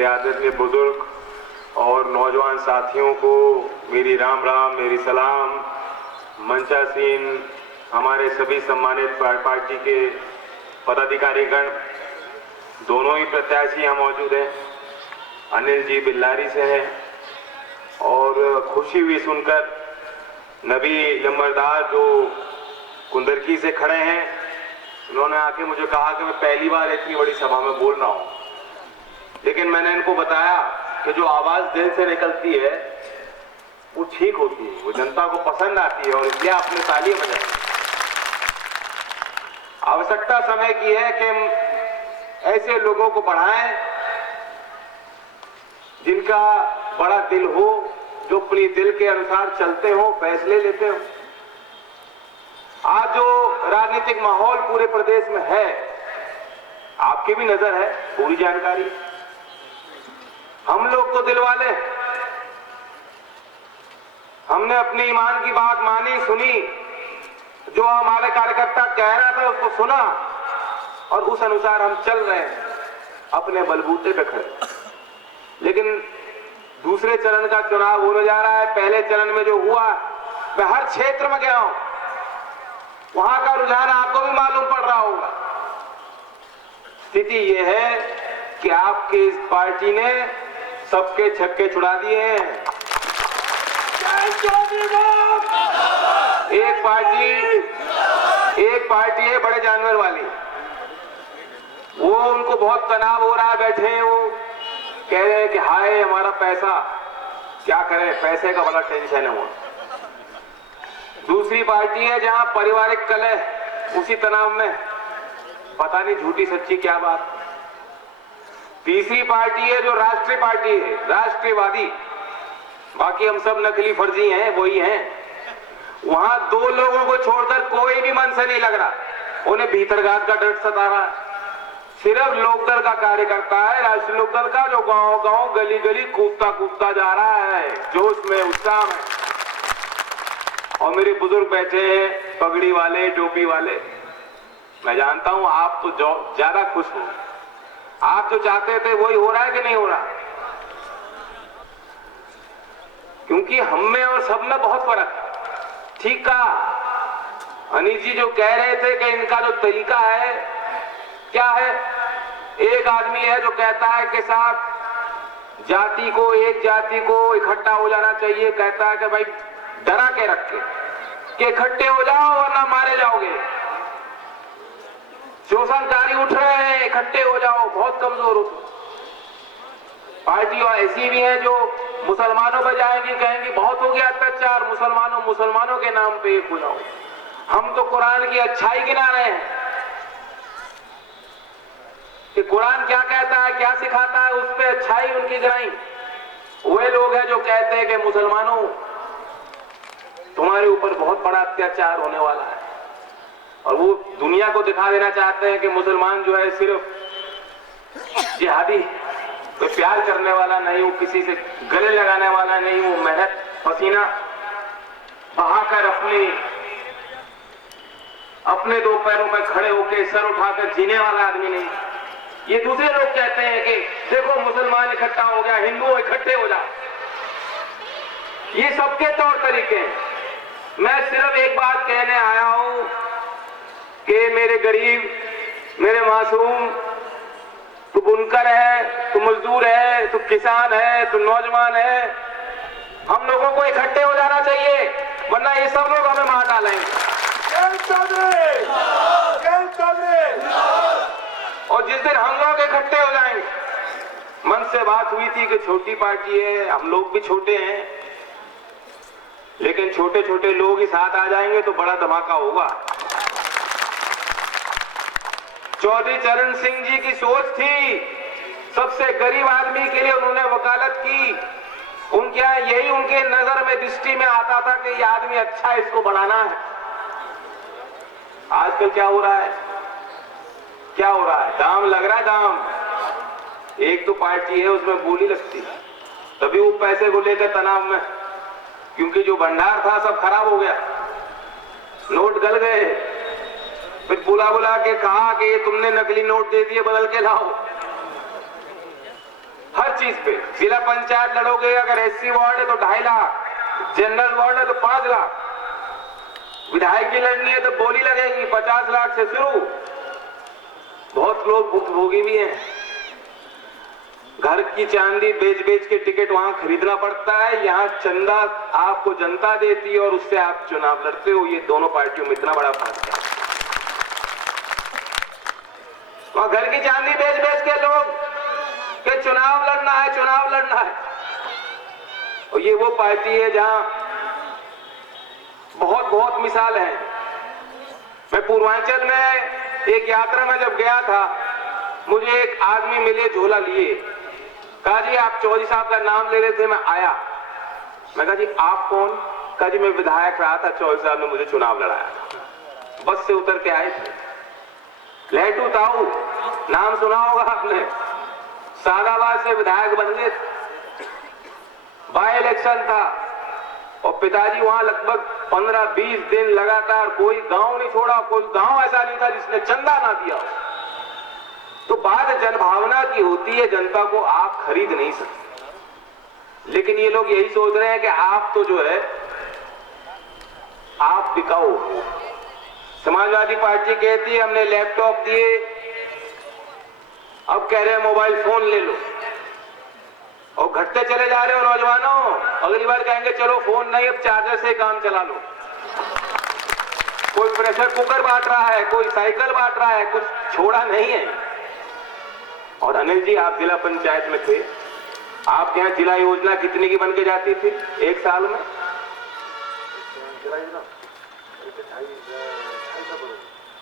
मेरे आदरणीय बुजुर्ग और नौजवान साथियों को मेरी राम राम, मेरी सलाम। मंचासीन हमारे सभी सम्मानित पार्टी के पदाधिकारीगण, दोनों ही प्रत्याशी यहाँ मौजूद हैं। अनिल जी बिल्लारी से हैं और खुशी हुई सुनकर नबी लंबरदार जो कुंदरकी से खड़े हैं, उन्होंने आके मुझे कहा कि मैं पहली बार इतनी बड़ी सभा में बोल रहा हूँ, लेकिन मैंने इनको बताया कि जो आवाज दिल से निकलती है वो ठीक होती है, वो जनता को पसंद आती है और इसलिए आपने तालियां बजाई। आवश्यकता समय की है कि हम ऐसे लोगों को बढ़ाएं जिनका बड़ा दिल हो, जो अपनी दिल के अनुसार चलते हो, फैसले लेते हो। आज जो राजनीतिक माहौल पूरे प्रदेश में है, आपकी भी नजर है, पूरी जानकारी। हम लोग तो दिल वाले हैं, हमने अपने ईमान की बात मानी, सुनी, जो हमारे कार्यकर्ता कह रहा था उसको सुना और उस अनुसार हम चल रहे हैं अपने बलबूते पे खड़े। लेकिन दूसरे चरण का चुनाव होने जा रहा है। पहले चरण में जो हुआ, मैं हर क्षेत्र में गया हूं, वहां का रुझान आपको भी मालूम पड़ रहा होगा। स्थिति यह है कि आपकी इस पार्टी ने सबके छक्के छुड़ा दिए हैं। एक पार्टी है बड़े जानवर वाली, वो उनको बहुत तनाव हो रहा है, बैठे हैं, वो कह रहे हैं कि हाय हमारा पैसा, क्या करें, पैसे का बड़ा टेंशन है वो। दूसरी पार्टी है जहां पारिवारिक कलह, उसी तनाव में, पता नहीं झूठी सच्ची क्या बात। तीसरी पार्टी है जो राष्ट्रीय पार्टी है, राष्ट्रवादी, बाकी हम सब नकली फर्जी हैं, वही हैं। वहां दो लोगों को छोड़कर कोई भी मन से नहीं लग रहा, उन्हें भीतरघात का डर सता रहा है। सिर्फ लोकदल का कार्यकर्ता है, राष्ट्रीय लोकदल का, जो गांव गांव गली गली कूदता जा रहा है, जोश में, उत्साह में। और मेरे बुजुर्ग बैठे हैं, पगड़ी वाले, टोपी वाले। मैं जानता हूं आप तो ज्यादा खुश हो, आप जो चाहते थे वही हो रहा है कि नहीं हो रहा? क्योंकि हम में और सब में बहुत फर्क है। ठीक कहा अनिल जी जो कह रहे थे कि इनका जो तरीका है क्या है। एक आदमी है जो कहता है कि साहब जाति को, एक जाति को इकट्ठा हो जाना चाहिए, कहता है कि भाई डरा के रखे कि इकट्ठे हो जाओ वरना मारे जाओगे। शोषणकारी उठ रहे हैं, इकट्ठे हो जाओ, बहुत कमजोर हो। पार्टी ऐसी भी है जो मुसलमानों पर जाएंगी, कहेंगी बहुत हो गया अत्याचार, मुसलमानों के नाम पे एक हो जाओ। हम तो कुरान की अच्छाई गिना रहे हैं कि कुरान क्या कहता है, क्या सिखाता है, उस पर अच्छाई उनकी गिनाई। वे लोग हैं जो कहते हैं कि मुसलमानों तुम्हारे ऊपर बहुत बड़ा अत्याचार होने वाला है, और वो दुनिया को दिखा देना चाहते हैं कि मुसलमान जो है सिर्फ जिहादी, कोई प्यार करने वाला नहीं, वो किसी से गले लगाने वाला नहीं, वो मेहनत पसीना बहाकर अपने दो पैरों पर खड़े होकर सर उठाकर जीने वाला आदमी नहीं। ये दूसरे लोग कहते हैं कि देखो मुसलमान इकट्ठा हो गया, हिंदू इकट्ठे हो जाओ। ये सबके तौर तरीके हैं। मैं सिर्फ एक बात कहने आया हूं कि मेरे गरीब, मेरे मासूम, तू बुनकर है, तू मजदूर है, तू किसान है, तू नौजवान है, हम लोगों को इकट्ठे हो जाना चाहिए, वरना ये सब लोग हमें मार डालेंगे। और जिस दिन हम लोग इकट्ठे हो जाएंगे, मन से बात हुई थी कि छोटी पार्टी है, हम लोग भी छोटे हैं, लेकिन छोटे छोटे लोग ही साथ आ जाएंगे तो बड़ा धमाका होगा। चौधरी चरण सिंह जी की सोच थी, सबसे गरीब आदमी के लिए उन्होंने वकालत की। उनके यही उनके नजर में, दृष्टि में आता था कि ये आदमी अच्छा है, इसको बढ़ाना है। आजकल क्या हो रहा है, क्या हो रहा है? दाम लग रहा है, दाम। एक तो पार्टी है उसमें बोली लगती है, तभी वो पैसे को लेकर तनाव में, क्योंकि जो भंडार था सब खराब हो गया, नोट गल गए। फिर बुला के कहा कि तुमने नकली नोट दे दिए, बदल के लाओ। हर चीज पे। जिला पंचायत लड़ोगे, अगर एससी वार्ड है तो 2.5 लाख, जनरल वार्ड है तो 5 लाख, विधायक की लड़नी है तो बोली लगेगी 50 लाख से शुरू। बहुत लोग भुक्तभोगी भी हैं, घर की चांदी बेच बेच के टिकट वहां खरीदना पड़ता है, यहाँ चंदा आपको जनता देती है और उससे आप चुनाव लड़ते हो। ये दोनों पार्टियों में इतना बड़ा फर्क है। वहां घर की चांदी बेच बेच के लोग के चुनाव लड़ना है, चुनाव लड़ना है। और ये वो पार्टी है जहां बहुत बहुत मिसाल है। मैं पूर्वांचल में एक यात्रा में जब गया था, मुझे एक आदमी मिले झोला लिए, कहा जी आप चौधरी साहब का नाम ले रहे थे, मैं आया। मैं कहा जी आप कौन? कहा जी मैं विधायक रहा था, चौधरी साहब ने मुझे चुनाव लड़ाया था। बस से उतर के आए थे। लहटू ताऊ नाम सुना होगा आपने, सादाबाद से विधायक बन गए। बाय इलेक्शन था और पिताजी वहां लगभग 15-20 दिन लगातार कोई गांव नहीं छोड़ा, कोई गांव ऐसा नहीं था जिसने चंदा ना दिया हो। तो बात जनभावना की होती है, जनता को आप खरीद नहीं सकते। लेकिन ये लोग यही सोच रहे हैं कि आप तो जो है आप बिकाऊ। समाजवादी पार्टी कहती है हमने लैपटॉप दिए, अब कह रहे हैं मोबाइल फोन ले लो, और घटते चले जा रहे हो नौजवानों। अगली बार कहेंगे चलो फोन नहीं, अब चार्जर से काम चला लो। कोई प्रेशर कुकर बांट रहा है, कोई साइकिल बांट रहा है, कुछ छोड़ा नहीं है। और अनिल जी आप जिला पंचायत में थे, आपके यहाँ जिला योजना कितने की बन के जाती थी एक साल में?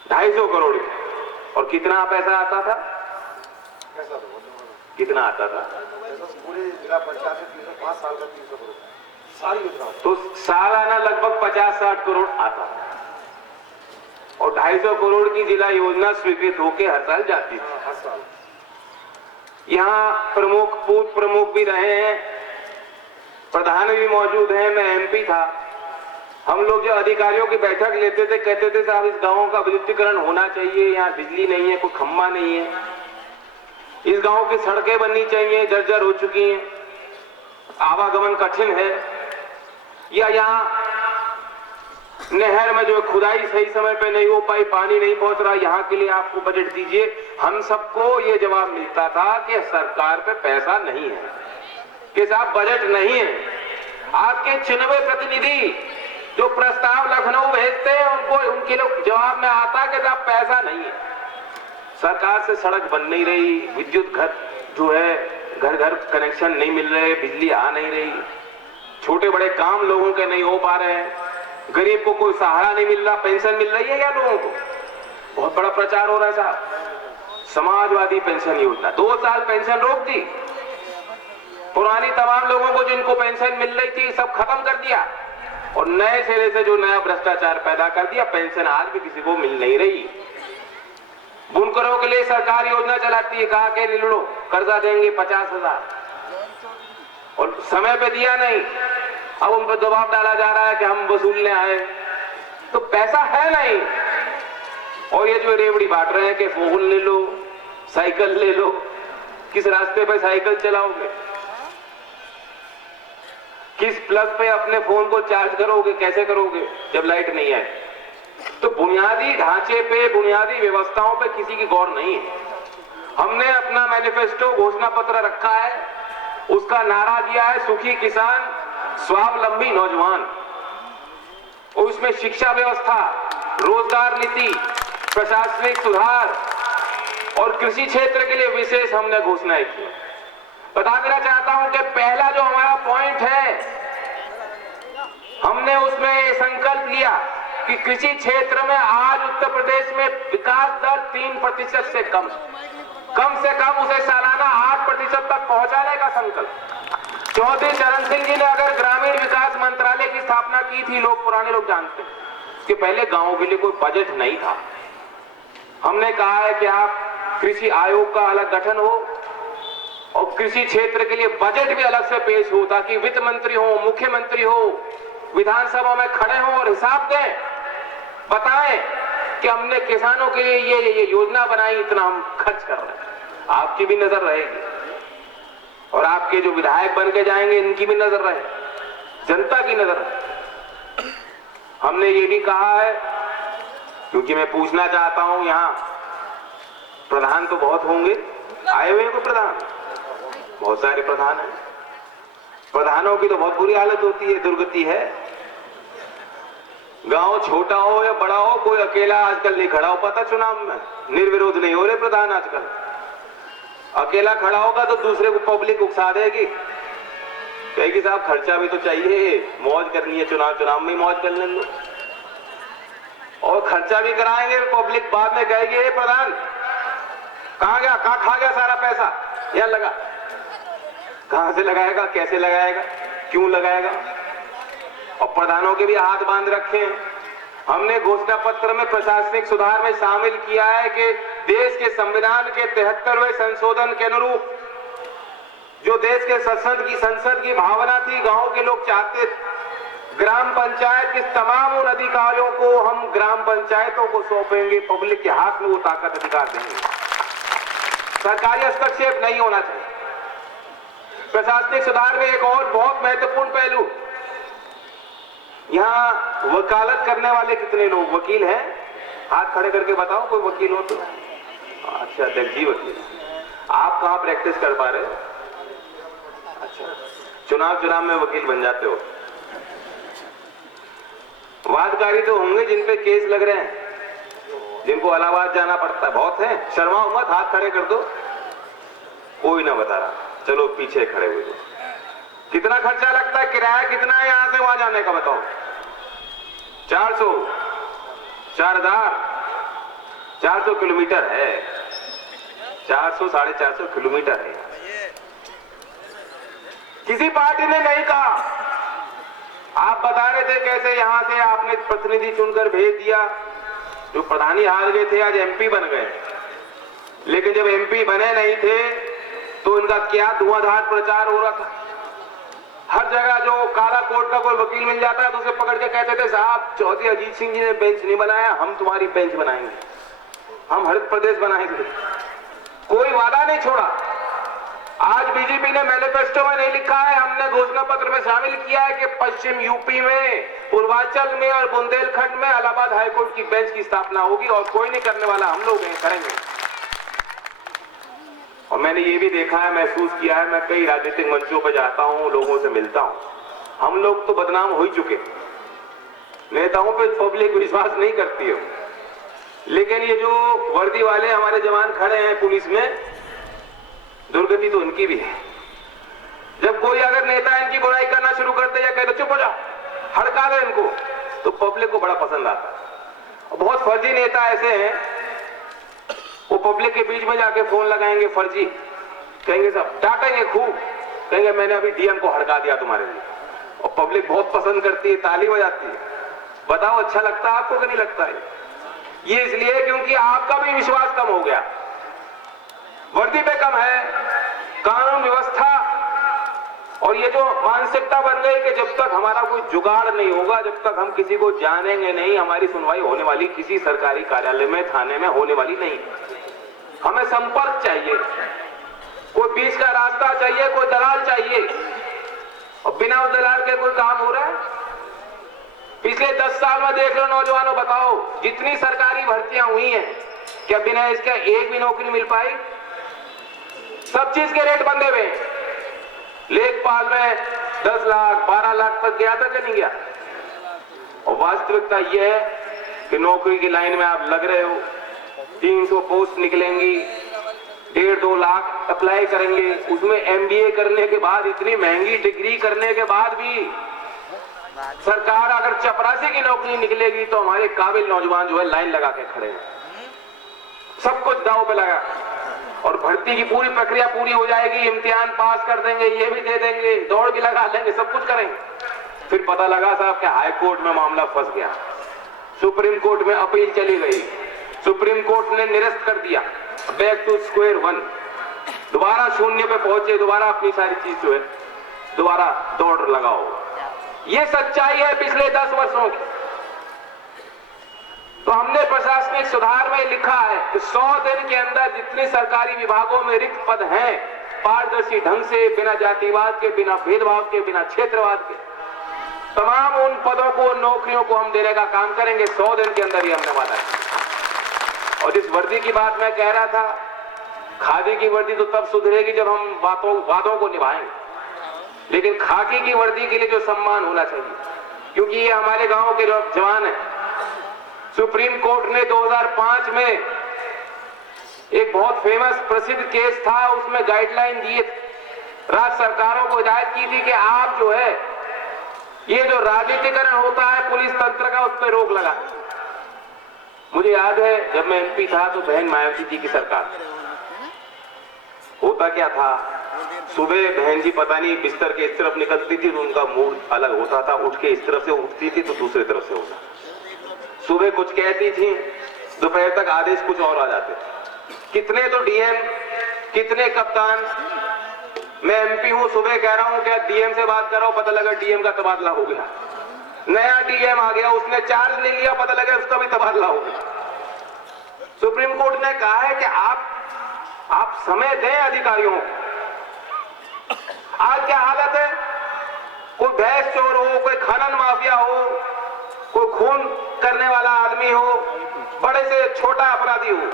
250 करोड़। और कितना पैसा आता था? कितना आता था? पूरे जिला पंचायत में 5 साल का 300 करोड़ सारी योजना, तो सालाना लगभग 50-60 करोड़ आता था। और 250 करोड़ की जिला योजना स्वीकृत होकर हर साल जाती थी। हर साल। यहाँ प्रमुख पूर्व प्रमुख भी रहे हैं, प्रधान भी मौजूद हैं, मैं एमपी था। हम लोग जो अधिकारियों की बैठक लेते थे, कहते थे साहब इस गांव का विद्युतीकरण होना चाहिए, यहाँ बिजली नहीं है, कोई खंभा नहीं है, इस गांव की सड़कें बननी चाहिए, जर्जर हो चुकी हैं, आवागमन कठिन है, या यहाँ नहर में जो खुदाई सही समय पे नहीं हो पाई, पानी नहीं पहुंच रहा, यहाँ के लिए आपको बजट दीजिए। हम सबको ये जवाब मिलता था कि सरकार पे पैसा नहीं है, कि साहब बजट नहीं है। आपके चुने हुए प्रतिनिधि जो प्रस्ताव लखनऊ भेजते हैं, उनको उनके लोग जवाब में आता कि साहब पैसा नहीं है। सरकार से सड़क बन नहीं रही, विद्युत घर जो है घर घर कनेक्शन नहीं मिल रहे, बिजली आ नहीं रही, छोटे बड़े काम लोगों के नहीं हो पा रहे हैं, गरीब को कोई सहारा नहीं मिल रहा, पेंशन मिल रही है क्या लोगों को? बहुत बड़ा प्रचार हो रहा है साहब, समाजवादी पेंशन योजना। 2 साल पेंशन रोक दी, पुरानी तमाम लोगों को जिनको पेंशन मिल रही थी सब खत्म कर दिया, और नए सिरे से जो नया भ्रष्टाचार पैदा कर दिया, पेंशन आज भी किसी को मिल नहीं रही। बुनकरों के लिए सरकार योजना चलाती है, कहा के ले लो कर्जा देंगे 50,000, और समय पे दिया नहीं, अब उन पर दबाव डाला जा रहा है कि हम वसूलने आए, तो पैसा है नहीं। और ये जो रेवड़ी बांट रहे हैं कि फोन ले लो, साइकिल ले लो, किस रास्ते पे साइकिल चलाओगे, किस प्लग पे अपने फोन को चार्ज करोगे, कैसे करोगे जब लाइट नहीं है? तो बुनियादी ढांचे पे, बुनियादी व्यवस्थाओं पे किसी की गौर नहीं है। हमने अपना मैनिफेस्टो घोषणा पत्र रखा है, उसका नारा दिया है सुखी किसान स्वावलंबी नौजवान, और उसमें शिक्षा व्यवस्था, रोजगार नीति, प्रशासनिक सुधार और कृषि क्षेत्र के लिए विशेष हमने घोषणाएं की। बता देना चाहता हूं कि पहला जो हमारा पॉइंट है, हमने उसमें संकल्प लिया कि कृषि क्षेत्र में आज उत्तर प्रदेश में विकास दर 3% से कम से कम उसे सालाना 8% तक पहुंचाने का संकल्प। चौधरी चरण सिंह जी ने अगर ग्रामीण विकास मंत्रालय की स्थापना की थी, लोग पुराने लोग जानते हैं, उसके पहले गांवों के लिए कोई बजट नहीं था। हमने कहा है कि आप कृषि आयोग का अलग गठन हो और कृषि क्षेत्र के लिए बजट भी अलग से पेश हो, ताकि वित्त मंत्री हो, मुख्यमंत्री हो, विधानसभा में खड़े हो और हिसाब दें, बताएं कि हमने किसानों के लिए ये योजना बनाई, इतना हम खर्च कर रहे हैं। आपकी भी नजर रहेगी और आप आपके जो विधायक बन के जाएंगे इनकी भी नजर रहे, जनता की नजर रहे। हमने ये भी कहा है, क्योंकि मैं पूछना चाहता हूं, यहां प्रधान तो बहुत होंगे, आए हुए हैं को प्रधान, बहुत सारे प्रधान हैं, प्रधानों की तो बहुत बुरी हालत होती है, दुर्गति है। गांव छोटा हो या बड़ा हो, कोई अकेला आजकल नहीं खड़ा हो पाता चुनाव में, निर्विरोध नहीं हो रहे प्रधान आजकल। अकेला खड़ा होगा तो दूसरे को पब्लिक उकसा देगी, कहेगी साहब खर्चा भी तो चाहिए, मौज करनी है, चुनाव में मौज कर लेंगे, और खर्चा भी कराएंगे, पब्लिक बाद में कहेगी हे प्रधान कहां गया, कहां खा गया सारा पैसा, यहां लगा। कहां से लगाएगा, कैसे लगाएगा, क्यों लगाएगा? और प्रधानों के भी हाथ बांध रखे हैं। हमने घोषणा पत्र में प्रशासनिक सुधार में शामिल किया है कि देश के संविधान के 73वें संशोधन के अनुरूप जो देश के संसद की भावना थी, गांव के लोग चाहते, ग्राम पंचायत के तमाम उन अधिकारियों को हम ग्राम पंचायतों को सौंपेंगे, पब्लिक के हाथ में वो ताकत अधिकार देंगे। सरकारी हस्तक्षेप नहीं होना चाहिए। प्रशासनिक सुधार में एक और बहुत महत्वपूर्ण पहलू, यहां वकालत करने वाले कितने लोग वकील हैं? हाथ खड़े करके बताओ कोई वकील हो तो। अच्छा अध्यक्ष जी वकील, आप कहां प्रैक्टिस कर पा रहे हो? अच्छा, चुनाव में वकील बन जाते हो। वादकारी तो होंगे जिन पे केस लग रहे हैं, जिनको इलाहाबाद जाना पड़ता है, बहुत है। शर्माओ मत, हाथ खड़े कर दो। कोई ना बता रहा, चलो पीछे खड़े हुए। कितना खर्चा लगता है, किराया कितना है यहां से वहां जाने का बताओ? 400, 4000, 400 किलोमीटर है, 400 450 किलोमीटर है। किसी पार्टी ने नहीं कहा, आप बता रहे थे कैसे यहां से आपने प्रतिनिधि चुनकर भेज दिया, जो प्रधानी हार गए थे आज एमपी बन गए, लेकिन जब एमपी बने नहीं थे तो इनका क्या धुआंधार प्रचार हो रहा था। हर जगह जो काला कोट का कोई वकील मिल जाता है तो उसे पकड़ के कहते थे साहब चौधरी अजीत सिंह जी ने बेंच नहीं बनाया, हम तुम्हारी बेंच बनाएंगे, हम हरित प्रदेश बनाएंगे। कोई वादा नहीं छोड़ा। आज बीजेपी ने मैनिफेस्टो में नहीं लिखा है, हमने घोषणा पत्र में शामिल किया है कि पश्चिम यूपी में, पूर्वांचल में और बुंदेलखंड में इलाहाबाद हाईकोर्ट की बेंच की स्थापना होगी, और कोई नहीं करने वाला, हम लोग करेंगे। और मैंने ये भी देखा है, महसूस किया है, मैं कई राजनीतिक मंचों पर जाता हूं, लोगों से मिलता हूं, हम लोग तो बदनाम हो ही चुके, नेताओं पे पब्लिक विश्वास नहीं करती है। लेकिन ये जो वर्दी वाले हमारे जवान खड़े हैं पुलिस में, दुर्गति तो उनकी भी है। जब कोई अगर नेता इनकी बुराई करना शुरू कर दे या कह दो चुप हो जाओ, हड़का दे इनको, तो पब्लिक को बड़ा पसंद आता है। बहुत फर्जी नेता ऐसे हैं, वो पब्लिक के बीच में जाके फोन लगाएंगे फर्जी, कहेंगे सब डांटेंगे खूब, कहेंगे मैंने अभी डीएम को हड़का दिया तुम्हारे लिए, और पब्लिक बहुत पसंद करती है, ताली बजाती है। बताओ अच्छा लगता है आपको कि नहीं लगता है? ये इसलिए क्योंकि आपका भी विश्वास कम हो गया, वर्दी पे कम है, कानून व्यवस्था, और ये जो मानसिकता बन गई कि जब तक हमारा कोई जुगाड़ नहीं होगा, जब तक हम किसी को जानेंगे नहीं, हमारी सुनवाई होने वाली किसी सरकारी कार्यालय में, थाने में होने वाली नहीं। हमें संपर्क चाहिए, कोई बीच का रास्ता चाहिए, कोई दलाल चाहिए, और बिना उस दलाल के कोई काम हो रहा है? पिछले 10 साल में देख लो नौजवानों, बताओ जितनी सरकारी भर्तियां हुई हैं, क्या बिना इसके एक भी नौकरी मिल पाई? सब चीज के रेट बंधे हुए। लेखपाल में 10 लाख 12 लाख तक गया था कि नहीं गया? और वास्तविकता यह है कि नौकरी की लाइन में आप लग रहे हो, 300 पोस्ट निकलेंगी, 1.5-2 लाख अप्लाई करेंगे, उसमें एमबीए करने के बाद, इतनी महंगी डिग्री करने के बाद भी सरकार अगर चपरासी की नौकरी निकलेगी तो हमारे काबिल नौजवान जो है लाइन लगा के खड़े हैं, सब कुछ दांव पे लगा, और भर्ती की पूरी प्रक्रिया पूरी हो जाएगी, इम्तिहान पास कर देंगे, ये भी दे देंगे, दौड़ भी लगा लेंगे, सब कुछ करेंगे। फिर पता लगा साहब कि हाई कोर्ट में मामला फंस गया, सुप्रीम कोर्ट में अपील चली गई, सुप्रीम कोर्ट ने निरस्त कर दिया, बैक टू स्क्वायर वन, दोबारा शून्य पे पहुंचे, दोबारा अपनी सारी चीज जो है दोबारा दौड़ लगाओ। ये सच्चाई है पिछले 10 वर्षों की। तो हमने प्रशासनिक सुधार में लिखा है कि 100 दिन के अंदर जितनी सरकारी विभागों में रिक्त पद हैं पारदर्शी ढंग से, बिना जातिवाद के, बिना भेदभाव के, बिना क्षेत्रवाद के तमाम उन पदों को, नौकरियों को हम देने का काम करेंगे। 100 दिन के अंदर ही हमने वादा किया। और जिस वर्दी की बात मैं कह रहा था, खादी की वर्दी तो तब सुधरेगी जब हम वादों को निभाएंगे, लेकिन खाकी की वर्दी के लिए जो सम्मान होना चाहिए, क्योंकि ये हमारे गांव के जवान हैं। सुप्रीम कोर्ट ने 2005 में एक बहुत फेमस प्रसिद्ध केस था, उसमें गाइडलाइन दिए राज्य सरकारों को हिदायत की थी कि आप जो है ये जो राजनीतिकरण होता है पुलिस तंत्र का, उस पर रोक लगा। मुझे याद है जब मैं एमपी था तो बहन मायावती जी की सरकार, होता क्या था, सुबह बहन जी पता नहीं बिस्तर के इस तरफ निकलती थी तो उनका मूड अलग होता था, उठ के इस तरफ से उठती थी तो दूसरी तरफ से होता। सुबह कुछ कहती थी, दोपहर तक आदेश कुछ और आ जाते थे। कितने तो डीएम, कितने कप्तान, मैं एमपी हूं, सुबह कह रहा हूं क्या डीएम से बात कर रहा हूं, पता लगा डीएम का तबादला हो गया, नया डीएम आ गया, उसने चार्ज ले लिया, पता लगा उसका भी तबादला हो गया। सुप्रीम कोर्ट ने कहा है कि आप समय दें अधिकारियों को। आज क्या हालत है, कोई भैंस चोर हो, कोई खनन माफिया हो, कोई खून करने वाला आदमी हो, बड़े से छोटा अपराधी हो,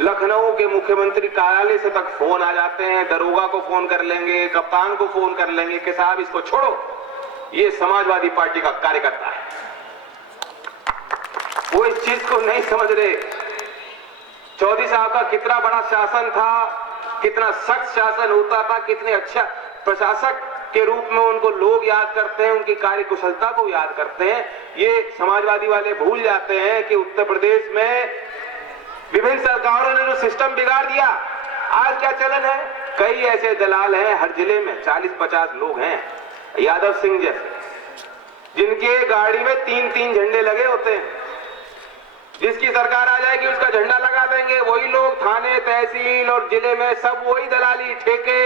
लखनऊ के मुख्यमंत्री कार्यालय से तक फोन आ जाते हैं, दरोगा को फोन कर लेंगे, कप्तान को फोन कर लेंगे कि साहब इसको छोड़ो, ये समाजवादी पार्टी का कार्यकर्ता है। वो इस चीज को नहीं समझ रहे। चौधरी साहब का कितना बड़ा शासन था, कितना सख्त शासन होता था, कितने अच्छा प्रशासक के रूप में उनको लोग याद करते हैं, उनकी कार्यकुशलता को याद करते हैं। ये समाजवादी वाले भूल जाते हैं कि उत्तर प्रदेश में विभिन्न सरकारों ने जो सिस्टम बिगाड़ दिया। आज क्या चलन है, कई ऐसे दलाल हैं हर जिले में, 40-50 लोग हैं, यादव सिंह जैसे, जिनके गाड़ी में 3-3 झंडे लगे होते हैं। जिसकी सरकार आ जाएगी उसका झंडा लगा देंगे, वही लोग थाने, तहसील और जिले में सब वही दलाली, ठेके,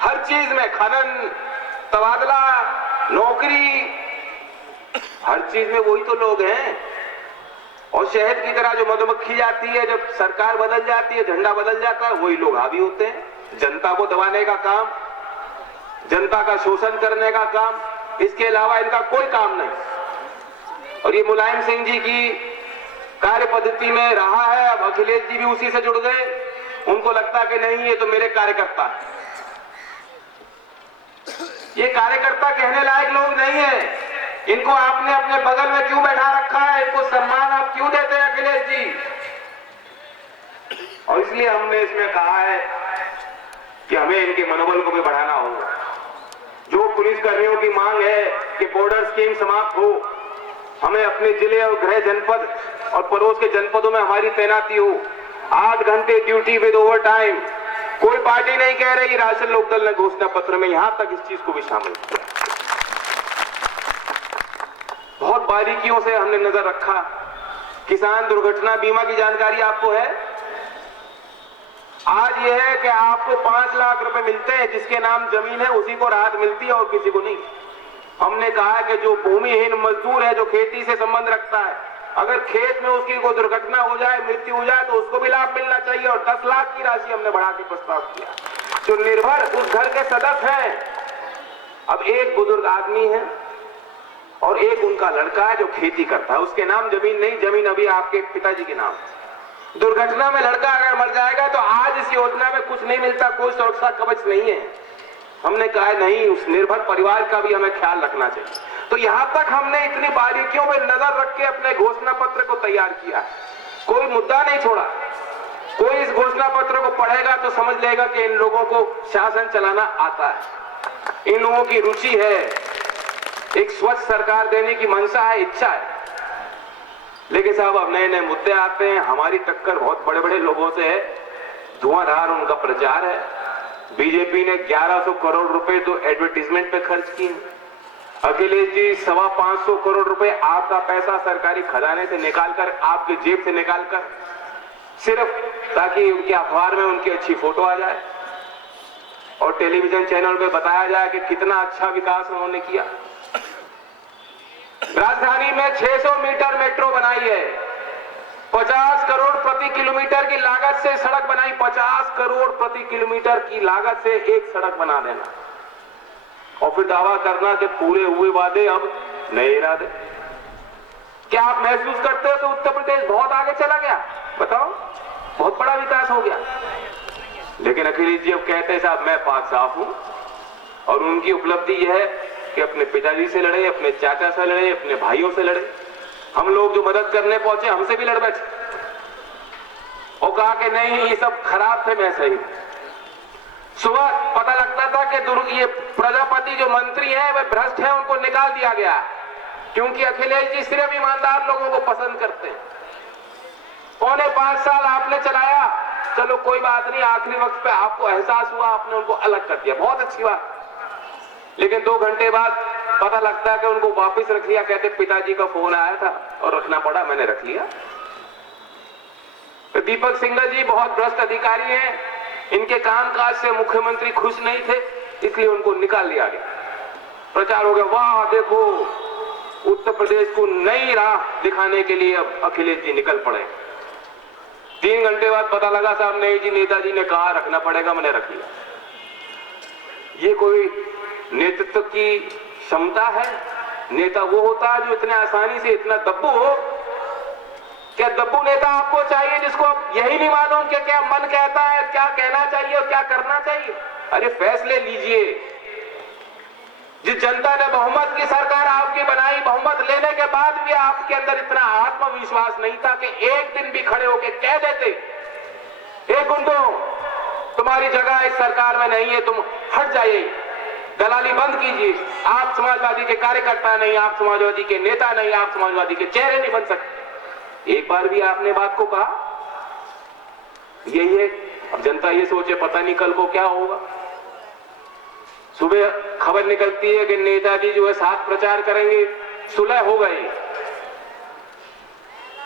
हर चीज में खनन, तबादला, नौकरी, हर चीज में वही तो लोग हैं। और शहद की तरह जो मधुमक्खी जाती है, जब सरकार बदल जाती है, झंडा बदल जाता है, वही लोग हावी होते हैं। जनता को दबाने का काम, जनता का शोषण करने का काम, इसके अलावा इनका कोई काम नहीं। और ये मुलायम सिंह जी की कार्य पद्धति में रहा है। अब अखिलेश जी भी उसी से जुड़ गए, उनको लगता कि नहीं ये तो मेरे कार्यकर्ता, ये कार्यकर्ता कहने लायक लोग नहीं है। इनको आपने अपने बगल में क्यों बैठा रखा है, इनको सम्मान आप क्यों देते हैं अखिलेश जी? और इसलिए हमने इसमें कहा है कि हमें इनके मनोबल को भी बढ़ाना होगा। जो पुलिसकर्मियों की मांग है कि बॉर्डर स्कीम समाप्त हो, हमें अपने जिले और गृह जनपद और पड़ोस के जनपदों में हमारी तैनाती हो, 8 घंटे ड्यूटी विद ओवर टाइम। कोई पार्टी नहीं कह रही, राष्ट्रीय लोकदल ने घोषणा पत्र में यहां तक इस चीज को भी शामिल किया। बहुत बारीकियों से हमने नजर रखा। किसान दुर्घटना बीमा की जानकारी आपको है। आज यह है कि आपको 5 लाख रुपए मिलते हैं, जिसके नाम जमीन है उसी को राहत मिलती है और किसी को नहीं। हमने कहा है कि जो भूमिहीन मजदूर है, जो खेती से संबंध रखता है, अगर खेत में उसकी कोई दुर्घटना हो जाए, मृत्यु हो जाए, तो उसको भी लाभ मिलना चाहिए। और 10 लाख की राशि हमने बढ़ा के प्रस्ताव किया। जो निर्भर उस घर के सदस्य हैं, अब एक बुजुर्ग आदमी है और एक उनका लड़का है जो खेती करता है, उसके नाम जमीन नहीं, जमीन अभी आपके पिताजी के नाम। दुर्घटना में लड़का अगर मर जाएगा तो आज इस योजना में कुछ नहीं मिलता, कोई सुरक्षा कवच नहीं है। हमने कहा नहीं, उस निर्भर परिवार का भी हमें ख्याल रखना चाहिए। तो यहां तक हमने इतनी बारीकियों में नजर रख के अपने घोषणा पत्र को तैयार किया। कोई मुद्दा नहीं छोड़ा। कोई इस घोषणा पत्र को पढ़ेगा तो समझ लेगा कि इन लोगों को शासन चलाना आता है, इन लोगों की रुचि है, एक स्वच्छ सरकार देने की मंशा है, इच्छा है। लेकिन साहब अब नए नए मुद्दे आते हैं। हमारी टक्कर बहुत बड़े बड़े लोगों से है, धुआंधार उनका प्रचार है। बीजेपी ने 1100 करोड़ रुपए तो एडवर्टीजमेंट पे खर्च किए। अखिलेश जी 525 करोड़ रुपए आपका पैसा सरकारी खजाने से निकालकर, आपके जेब से निकालकर, सिर्फ ताकि उनके अखबार में उनकी अच्छी फोटो आ जाए और टेलीविजन चैनल पे बताया जाए कि कितना अच्छा विकास उन्होंने किया। राजधानी में 600 मीटर मेट्रो बनाई है, 50 करोड़ प्रति किलोमीटर की लागत से सड़क बनाई। 50 करोड़ प्रति किलोमीटर की लागत से एक सड़क बना देना और फिर दावा करना कि पूरे हुए वादे अब नए इरादे। क्या आप महसूस करते हो कि उत्तर प्रदेश बहुत आगे चला गया? बताओ, बहुत बड़ा विकास हो गया। लेकिन अखिलेश जी अब कहते हैं साहब मैं पाक साफ हूं, और उनकी उपलब्धि यह है कि अपने पिताजी से लड़े, अपने चाचा से लड़े, अपने भाइयों से लड़े। हम लोग जो मदद करने पहुंचे हमसे भी लड़ बैठे और कहा कि नहीं ये सब खराब थे, मैं सही। सुबह पता लगता था कि ये प्रजापति जो मंत्री है वह भ्रष्ट है, उनको निकाल दिया गया क्योंकि अखिलेश जी सिर्फ ईमानदार लोगों को पसंद करते हैं। 4.5 साल आपने चलाया, चलो कोई बात नहीं, आखिरी वक्त पे आपको एहसास हुआ, आपने उनको अलग कर दिया, बहुत अच्छी बात। लेकिन 2 घंटे बाद पता लगता है कि उनको वापस रख लिया। कहते पिताजी का फोन आया था और रखना पड़ा, मैंने रख लिया। तो दीपक सिंघल जी बहुत भ्रष्ट अधिकारी हैं, इनके कामकाज से मुख्यमंत्री खुश नहीं थे, इसलिए उनको निकाल लिया गया। प्रचार हो गया, वाह देखो उत्तर प्रदेश को नई राह दिखाने के लिए अब अखिलेश जी निकल पड़े। 3 घंटे बाद पता लगा साहब नहीं जी, नेताजी ने कहा रखना पड़ेगा, मैंने रख लिया। ये कोई नेतृत्व की क्षमता है? नेता वो होता है जो इतने आसानी से इतना दब्बू हो। क्या दब्बू नेता आपको चाहिए जिसको यही नहीं मालूम कि क्या मन कहता है, क्या कहना चाहिए और क्या करना चाहिए? अरे फैसले लीजिए। जिस जनता ने बहुमत की सरकार आपकी बनाई, बहुमत लेने के बाद भी आपके अंदर इतना आत्मविश्वास नहीं था कि एक दिन भी खड़े होकर कह देते, एक गुंडो तुम्हारी जगह इस सरकार में नहीं है, तुम हट जाइए, दलाली बंद कीजिए। आप समाजवादी के कार्यकर्ता नहीं, आप समाजवादी के नेता नहीं, आप समाजवादी के चेहरे नहीं बन सकते। एक बार भी आपने बात को कहा? यही है। अब जनता ये सोचे पता नहीं कल को क्या होगा। सुबह खबर निकलती है कि नेताजी जो है साथ प्रचार करेंगे, सुलह हो गई।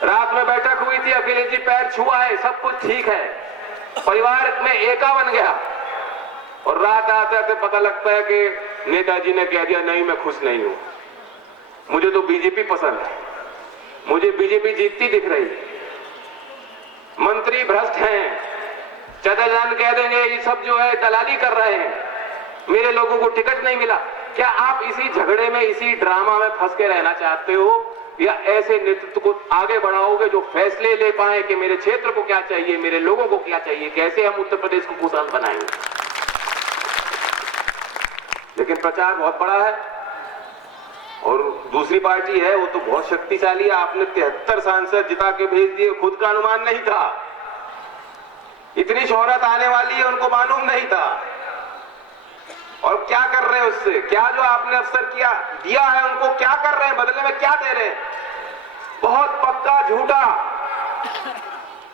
रात में बैठक हुई थी, अखिलेश जी पैर छुआ है, सब कुछ ठीक है, परिवार में एका बन गया। और रात आते आते पता लगता है कि नेताजी ने कह दिया नहीं मैं खुश नहीं हूं, मुझे तो बीजेपी पसंद है, मुझे बीजेपी जीतती दिख रही। मंत्री भ्रष्ट हैं, चाचा जान कह देंगे ये सब जो है दलाली कर रहे हैं, मेरे लोगों को टिकट नहीं मिला। क्या आप इसी झगड़े में, इसी ड्रामा में फंस के रहना चाहते हो, या ऐसे नेतृत्व को आगे बढ़ाओगे जो फैसले ले पाए कि मेरे क्षेत्र को क्या चाहिए, मेरे लोगों को क्या चाहिए, कैसे हम उत्तर प्रदेश को खुशहाल बनाएंगे? लेकिन प्रचार बहुत बड़ा है और दूसरी पार्टी है वो तो बहुत शक्तिशाली है। आपने 73 सांसद जिता के भेज दिए, खुद का अनुमान नहीं था, इतनी शोहरत आने वाली है उनको मालूम नहीं था। और क्या कर रहे हैं उससे? क्या जो आपने अवसर किया दिया है उनको क्या कर रहे हैं, बदले में क्या दे रहे हैं? बहुत पक्का झूठा,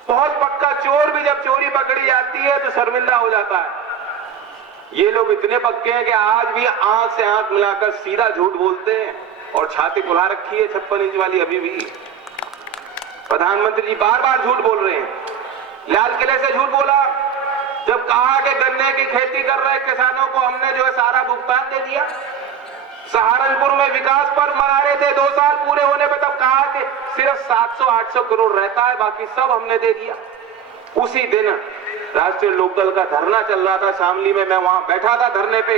बहुत पक्का चोर भी जब चोरी पकड़ी जाती है तो शर्मिंदा हो जाता है। ये लोग इतने पक्के हैं कि आज भी आंख से आंख मिलाकर सीधा झूठ बोलते हैं और छाती फुला रखी है 56 इंच वाली अभी भी। प्रधानमंत्री जी बार बार झूठ बोल रहे हैं। लाल किले से झूठ बोला जब कहा कि गन्ने की खेती कर रहे किसानों को हमने जो है सारा भुगतान दे दिया। सहारनपुर में विकास पर मना रहे थे 2 साल पूरे होने पे, तब कहा कि सिर्फ 700-800 करोड़ रहता है, बाकी सब हमने दे दिया। उसी दिन राष्ट्रीय लोकदल का धरना चल रहा था शामली में, मैं वहां बैठा था धरने पे,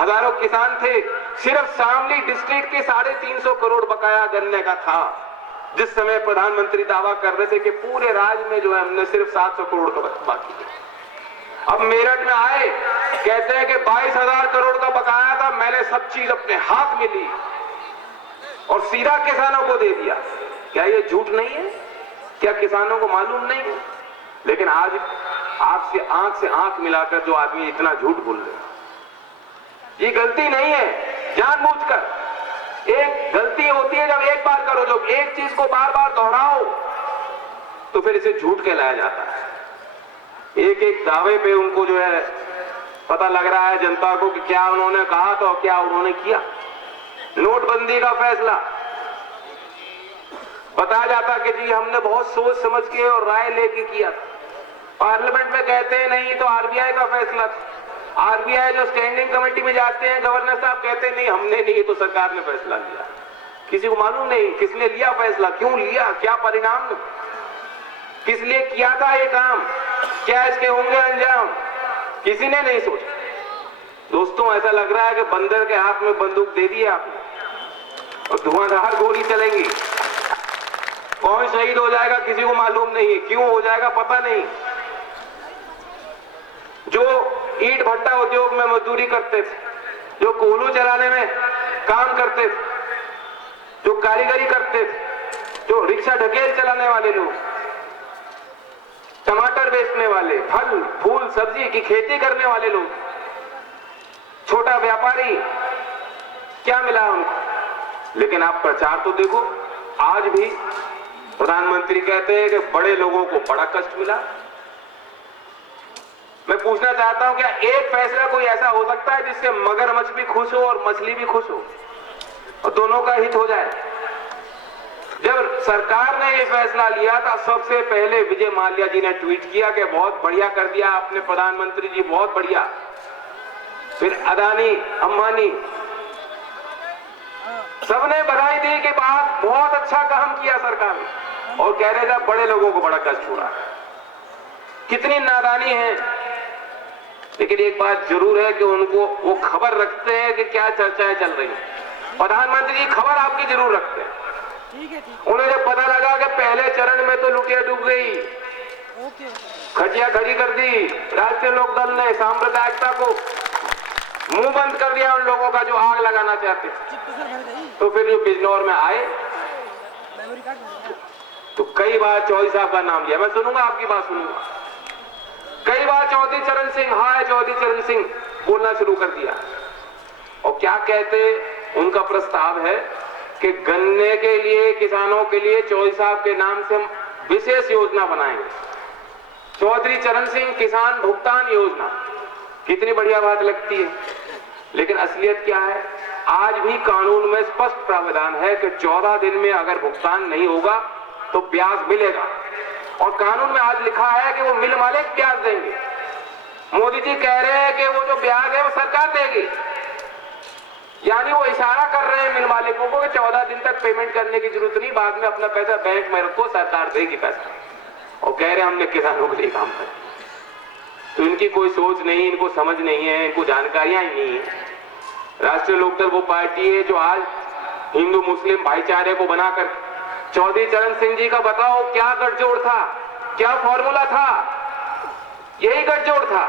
हजारों किसान थे। सिर्फ शामली डिस्ट्रिक्ट के 350 करोड़ बकाया गन्ने का था, जिस समय प्रधानमंत्री दावा कर रहे थे कि पूरे राज्य में जो है हमने सिर्फ 700 करोड़ का बाकी है। अब मेरठ में आए, कहते हैं कि 22,000 करोड़ का बकाया था, मैंने सब चीज अपने हाथ में ली और सीधा किसानों को दे दिया। क्या ये झूठ नहीं है? क्या किसानों को मालूम नहीं है? लेकिन आज आपसे आंख से आंख मिलाकर जो आदमी इतना झूठ बोल रहे हैं, ये गलती नहीं है, जानबूझकर। एक गलती होती है जब एक बार करो, जब एक चीज को बार बार दोहराओ तो फिर इसे झूठ कहलाया जाता है। एक एक दावे पे उनको जो है पता लग रहा है जनता को कि क्या उन्होंने कहा तो क्या उन्होंने किया। नोटबंदी का फैसला बताया जाता कि जी हमने बहुत सोच समझ के और राय लेके किया। पार्लियामेंट में कहते हैं नहीं तो आरबीआई का फैसला था। आरबीआई जो स्टैंडिंग कमेटी में जाते हैं, गवर्नर साहब कहते हैं नहीं हमने नहीं, तो सरकार ने फैसला लिया। किसी को मालूम नहीं किसने लिया फैसला, क्यों लिया, क्या परिणाम। किस लिए किया था ये काम, क्या इसके होंगे अंजाम, किसी ने नहीं सोचा। दोस्तों, ऐसा लग रहा है कि बंदर के हाथ में बंदूक दे दी आपने और धुआंधार गोली चलेंगी। कौन शहीद हो जाएगा किसी को मालूम नहीं है, क्यों हो जाएगा पता नहीं। जो ईंट भट्टा उद्योग में मजदूरी करते थे, जो कोल्हू चलाने में काम करते थे, जो कारीगरी करते थे, जो रिक्शा ढकेल चलाने वाले लोग, टमाटर बेचने वाले, फल फूल सब्जी की खेती करने वाले लोग, छोटा व्यापारी, क्या मिला उनको। लेकिन आप प्रचार तो देखो, आज भी प्रधानमंत्री कहते हैं कि बड़े लोगों को बड़ा कष्ट मिला। मैं पूछना चाहता हूं, क्या एक फैसला कोई ऐसा हो सकता है जिससे मगरमच्छ भी खुश हो और मछली भी खुश हो और दोनों का हित हो जाए। जब सरकार ने ये फैसला लिया था, सबसे पहले विजय माल्या जी ने ट्वीट किया कि बहुत बढ़िया कर दिया आपने प्रधानमंत्री जी, बहुत बढ़िया। फिर अदानी, अंबानी, सबने बधाई दी कि बहुत अच्छा काम किया सरकार ने, और कह रहे थे बड़े लोगों को बड़ा कष्ट हो रहा है। कितनी नादानी है। लेकिन एक बात जरूर है कि उनको वो खबर रखते हैं कि क्या चर्चाएं चल रही हैं। प्रधानमंत्री जी खबर आपकी जरूर रखते हैं। उन्हें जब पता लगा कि पहले चरण में तो लुटिया डूब गई, खटिया खड़ी कर दी राष्ट्रीय लोकदल ने, सांप्रदायिकता को मुंह बंद कर दिया उन लोगों का जो आग लगाना चाहते, तो फिर जो बिजनौर में आए तो कई बार चौधरी साहब का नाम लिया। मैं सुनूंगा, आपकी बात सुनूंगा। कई बार चौधरी चरण सिंह, हाय चौधरी चरण सिंह बोलना शुरू कर दिया। और क्या कहते, उनका प्रस्ताव है कि गन्ने के लिए, किसानों के लिए चौधरी साहब के नाम से हम विशेष योजना बनाएंगे, चौधरी चरण सिंह किसान भुगतान योजना। कितनी बढ़िया बात लगती है, लेकिन असलियत क्या है। आज भी कानून में स्पष्ट प्रावधान है कि 14 दिन में अगर भुगतान नहीं होगा तो ब्याज मिलेगा, और कानून में आज लिखा है कि वो मिल मालिक ब्याज देंगे। मोदी जी कह रहे हैं कि वो जो ब्याज है वो सरकार देगी, यानी वो इशारा कर रहे हैं मिल मालिकों को कि 14 दिन तक पेमेंट करने की जरूरत नहीं, बाद में अपना पैसा बैंक में रखो, सरकार देगी पैसा। और कह रहे हैं हमने किसानों के लिए काम कर। तो इनकी कोई सोच नहीं, इनको समझ नहीं है, इनको जानकारियां ही नहीं है। राष्ट्रीय लोकदल वो पार्टी है जो आज हिंदू मुस्लिम भाईचारे को बनाकर, चौधरी चरण सिंह जी का बताओ क्या गठजोड़ था, क्या फॉर्मूला था, यही गठजोड़ था।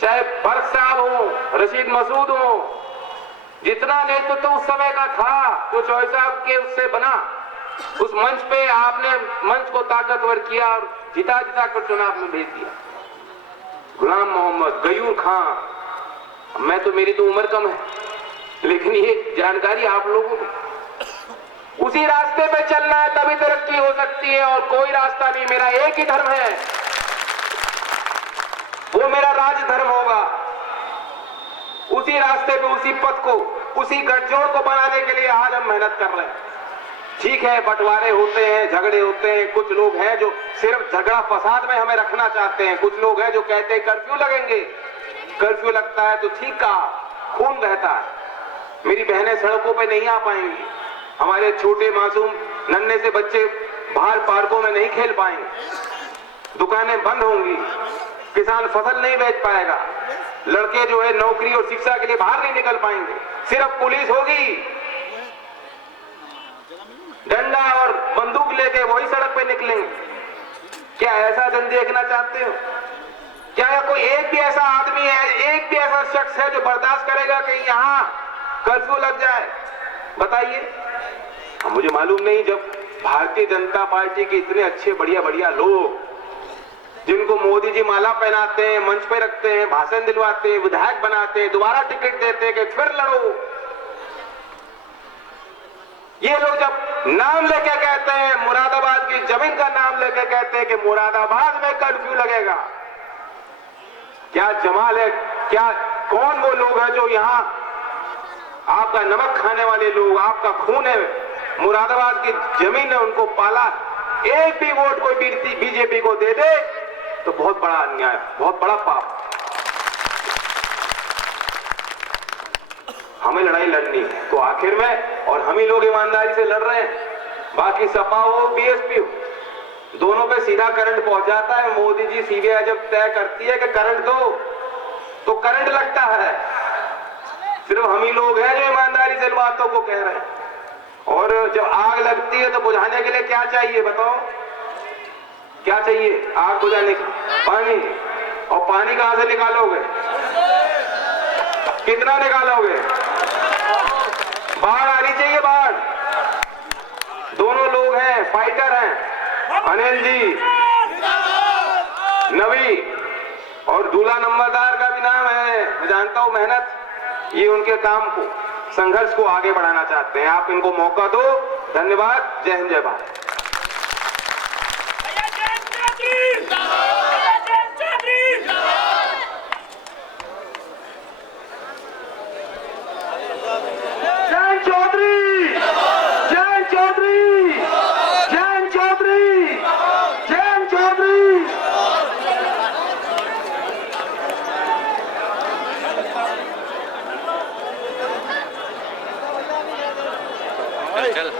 चाहे बर्क साहब हो, रशीद मसूद हो, जितना नेतृत्व तो उस समय का था जो चौधरी साहब के उससे बना, उस मंच पे आपने मंच को ताकतवर किया और जिता जिता कर चुनाव में भेज दिया। गुलाम मोहम्मद, गयूर खान, मैं तो, मेरी तो उम्र कम है, लेकिन ये जानकारी आप लोगों को, उसी रास्ते पे चलना है तभी तरक्की हो सकती है, और कोई रास्ता नहीं। मेरा एक ही धर्म है, वो मेरा राज धर्म होगा। उसी रास्ते पे, उसी पथ को, उसी गठजोड़ को बनाने के लिए आज हम मेहनत कर रहे हैं। ठीक है, बंटवारे होते हैं, झगड़े होते हैं, कुछ लोग हैं जो सिर्फ झगड़ा फसाद में हमें रखना चाहते हैं, कुछ लोग हैं जो कहते हैं कर्फ्यू लगेंगे। कर्फ्यू लगता है तो ठीक कहा, खून बहता है, मेरी बहनें सड़कों पे नहीं आ पाएंगी, हमारे छोटे मासूम नन्हे से बच्चे बाहर पार्कों में नहीं खेल पाएंगे, दुकानें बंद होंगी, किसान फसल नहीं बेच पाएगा, लड़के जो है नौकरी और शिक्षा के लिए बाहर नहीं निकल पाएंगे, सिर्फ पुलिस होगी, डंडा और बंदूक लेके वही सड़क पे निकलेंगे। क्या ऐसा दिन देखना चाहते हो? क्या कोई एक भी ऐसा आदमी है, एक भी ऐसा शख्स है जो बर्दाश्त करेगा कि यहाँ कर्फ्यू लग जाए? बताइए। मुझे मालूम नहीं, जब भारतीय जनता पार्टी के इतने अच्छे बढ़िया बढ़िया लोग, जिनको मोदी जी माला पहनाते हैं, मंच पे रखते हैं, भाषण दिलवाते हैं, विधायक बनाते हैं, दोबारा टिकट देते हैं कि फिर लड़ो, ये लोग जब नाम लेके कहते हैं, मुरादाबाद की जमीन का नाम लेके कहते हैं कि मुरादाबाद में कर्फ्यू लगेगा, क्या जमाल है, क्या कौन वो लोग हैं जो यहाँ आपका नमक खाने वाले लोग, आपका खून है, मुरादाबाद की जमीन ने उनको पाला, एक भी वोट कोई बीजेपी को दे दे तो बहुत बड़ा अन्याय, बहुत बड़ा पाप। हमें लड़ाई लड़नी है तो आखिर में, और हम ही लोग ईमानदारी से लड़ रहे हैं, बाकी सपा हो, बीएसपी हो, दोनों पे सीधा करंट पहुंच जाता है। मोदी जी सीबीआई जब तय करती है कि करंट दो तो करंट लगता है। सिर्फ हम ही लोग हैं जो ईमानदारी से इन बातों को कह रहे हैं। और जब आग लगती है तो बुझाने के लिए क्या चाहिए बताओ? क्या चाहिए आग बुझाने के? पानी। और पानी कहां से निकालोगे? कितना निकालोगे? बाढ़ आनी चाहिए, बाढ़। दोनों लोग हैं, फाइटर हैं, अनिल जी, नवी और दूल्हा नंबरदार का भी नाम है। मैं जानता हूं मेहनत, ये उनके काम को, संघर्ष को आगे बढ़ाना चाहते हैं। आप इनको मौका दो। धन्यवाद। जय हिंद, जय भारत। जैन चौधरी, जैन चौधरी, जैन चौधरी, जैन चौधरी। चल